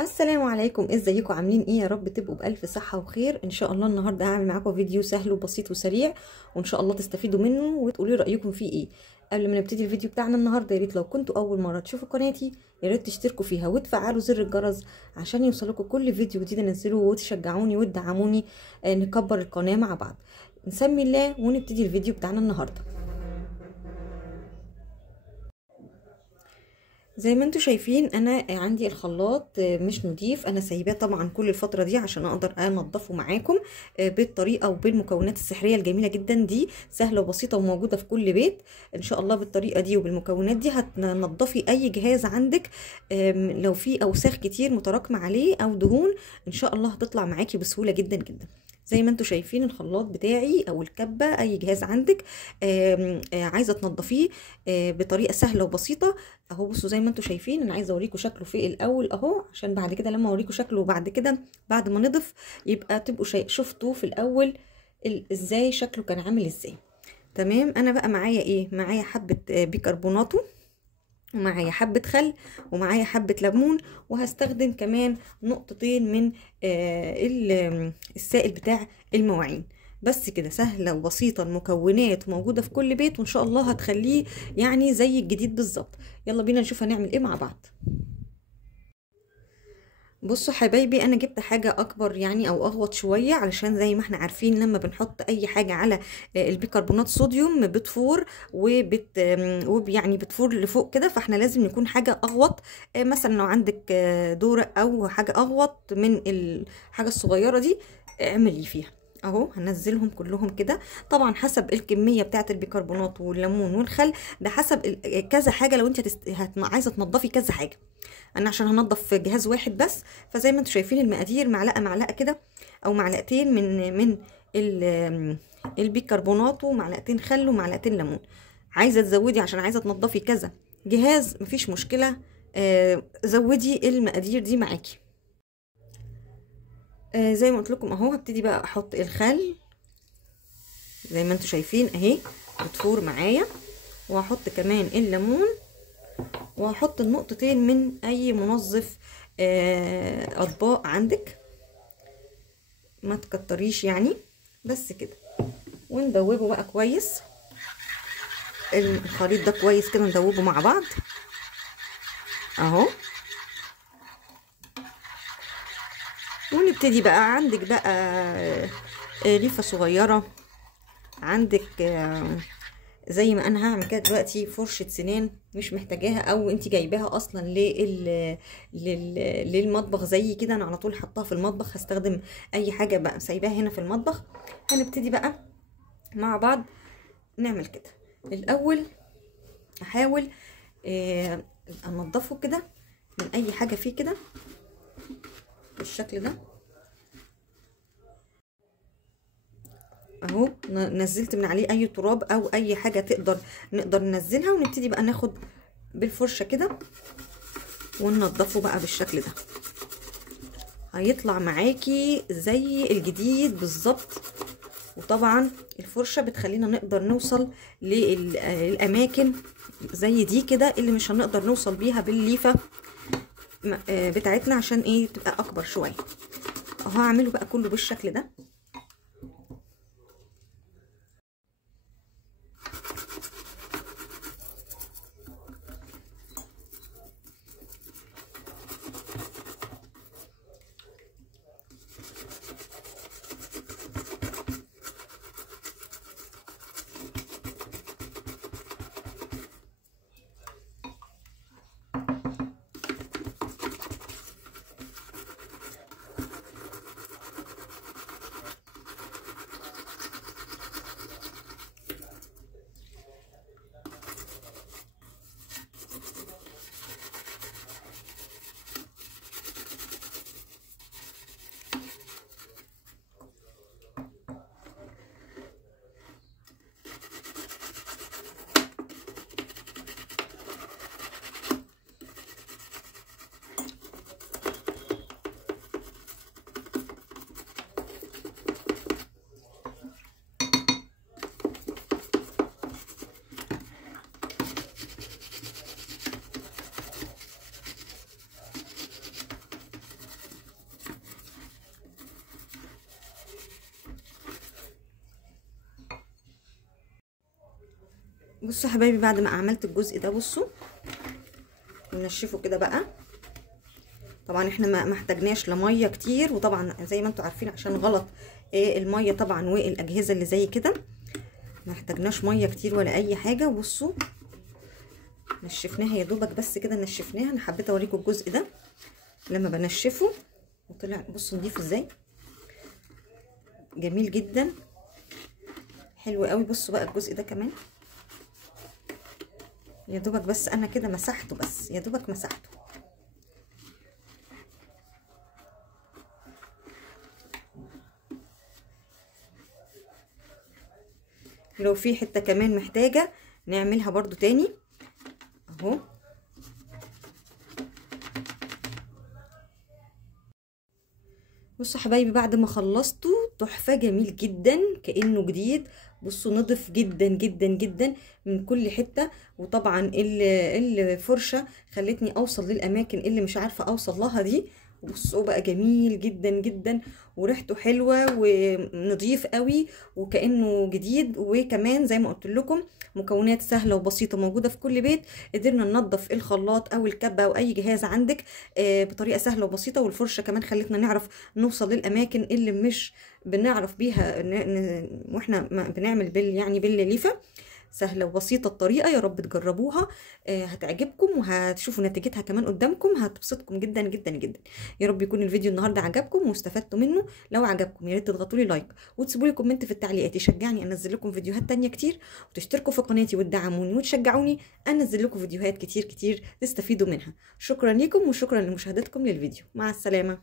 السلام عليكم، ازيكم؟ عاملين ايه؟ يا رب تبقوا بالف صحه وخير. ان شاء الله النهارده هعمل معاكم فيديو سهل وبسيط وسريع، وان شاء الله تستفيدوا منه وتقولوا لي رايكم فيه ايه. قبل ما نبتدي الفيديو بتاعنا النهارده، يا ريت لو كنتوا اول مره تشوفوا قناتي يا ريت تشتركوا فيها وتفعلوا زر الجرس عشان يوصلكم كل فيديو جديد انزله، وتشجعوني وتدعموني نكبر القناه مع بعض. نسمي الله ونبتدي الفيديو بتاعنا النهارده. زي ما انتوا شايفين انا عندي الخلاط مش نضيف، انا سايباه طبعا كل الفتره دي عشان اقدر انضفه معاكم بالطريقه وبالمكونات السحريه الجميله جدا دي، سهله وبسيطه وموجوده في كل بيت. ان شاء الله بالطريقه دي وبالمكونات دي هتنضفي اي جهاز عندك لو في اوساخ كتير متراكمه عليه او دهون، ان شاء الله هتطلع معاكي بسهوله جدا جدا. زي ما انتوا شايفين الخلاط بتاعي او الكبه، اي جهاز عندك عايزه تنضفيه بطريقه سهله وبسيطه اهو. بصوا زي ما انتوا شايفين، انا عايزه اوريكم شكله في الاول اهو، عشان بعد كده لما اوريكم شكله بعد كده بعد ما نضف يبقى تبقوا شفتوا في الاول ازاي شكله كان عامل ازاي. تمام. انا بقى معايا ايه؟ معايا حبه بيكربوناتو، ومعايا حبة خل، ومعايا حبة ليمون، وهستخدم كمان نقطتين من السائل بتاع المواعين. بس كده، سهلة وبسيطة، المكونات موجودة في كل بيت، وان شاء الله هتخليه يعني زي الجديد بالظبط. يلا بينا نشوف هنعمل ايه مع بعض. بصوا حبايبي، انا جبت حاجه اكبر يعني او اغوط شويه، علشان زي ما احنا عارفين لما بنحط اي حاجه على البيكربونات صوديوم بتفور يعني بتفور لفوق كده، فاحنا لازم يكون حاجه اغوط. مثلا لو عندك دورق او حاجه اغوط من الحاجه الصغيره دي اعملي فيها اهو. هنزلهم كلهم كده، طبعا حسب الكميه بتاعه البيكربونات والليمون والخل، ده حسب كذا حاجه. لو انت عايزه تنضفي كذا حاجه، انا عشان هنضف جهاز واحد بس، فزي ما انتم شايفين المقادير معلقه معلقه كده، او معلقتين من البيكربونات، ومعلقتين خل، ومعلقتين ليمون. عايزه تزودي عشان عايزه تنضفي كذا جهاز مفيش مشكله، زودي المقادير دي معاكي. زي ما قلت لكم اهو، هبتدي بقى احط الخل زي ما انتم شايفين اهي بتفور معايا، وهحط كمان الليمون، وهحط النقطتين من اي منظف اطباق عندك، ما تكتريش يعني، بس كده. وندوبه بقى كويس، الخليط ده كويس كده ندوبه مع بعض اهو. ونبتدي بقى، عندك بقى ليفه صغيره، عندك زي ما انا هعمل كده دلوقتي فرشه سنان مش محتاجاها، او انت جايباها اصلا للمطبخ زي كده، انا على طول حطاها في المطبخ، هستخدم اي حاجه بقى سايباها هنا في المطبخ. هنبتدي بقى مع بعض نعمل كده. الاول احاول انضفه كده من اي حاجه فيه كده بالشكل ده اهو. نزلت من عليه اي تراب او اي حاجه نقدر ننزلها، ونبتدي بقى ناخد بالفرشه كده وننضفه بقى بالشكل ده، هيطلع معاكي زي الجديد بالظبط. وطبعا الفرشه بتخلينا نقدر نوصل للاماكن زي دي كده اللي مش هنقدر نوصل بيها بالليفه بتاعتنا، عشان ايه؟ تبقى اكبر شويه اهو. هعمله بقى كله بالشكل ده. بصوا يا حبايبي بعد ما عملت الجزء ده بصوا ونشفه كده بقى. طبعا احنا ما احتاجناش لميه كتير، وطبعا زي ما انتم عارفين عشان غلط الميه طبعا والاجهزه اللي زي كده ما احتاجناش ميه كتير ولا اي حاجه. بصوا نشفناها يا دوبك بس كده نشفناها. انا حبيت اوريكم الجزء ده لما بنشفه وطلع بصوا نضيف ازاي، جميل جدا حلو قوي. بصوا بقى الجزء ده كمان يا دوبك بس انا كده مسحته، بس يا دوبك مسحته. لو في حته كمان محتاجه نعملها برضو تاني اهو. بصوا حبايبي بعد ما خلصته تحفه جميل جدا كانه جديد. بصوا نضف جدا جدا جدا من كل حته. وطبعا الفرشه خلتني اوصل للاماكن اللي مش عارفه اوصل لها دي. بصوا بقى جميل جدا جدا وريحته حلوه ونضيف قوي وكانه جديد. وكمان زي ما قلت لكم مكونات سهله وبسيطه موجوده في كل بيت. قدرنا ننظف الخلاط او الكبه او اي جهاز عندك بطريقه سهله وبسيطه. والفرشه كمان خلتنا نعرف نوصل للاماكن اللي مش بنعرف بيها واحنا بنعمل يعني بالليفه. سهله وبسيطه الطريقه، يا رب تجربوها هتعجبكم وهتشوفوا نتيجتها كمان قدامكم، هتبسطكم جدا جدا جدا. يا رب يكون الفيديو النهارده عجبكم واستفدتوا منه. لو عجبكم يا ريت تضغطوا لي لايك وتسيبوا لي كومنت في التعليقات يشجعني انزل لكم فيديوهات تانية كتير، وتشتركوا في قناتي وتدعموني وتشجعوني انزل لكم فيديوهات كتير كتير تستفيدوا منها. شكرا لكم وشكرا لمشاهدتكم للفيديو. مع السلامه.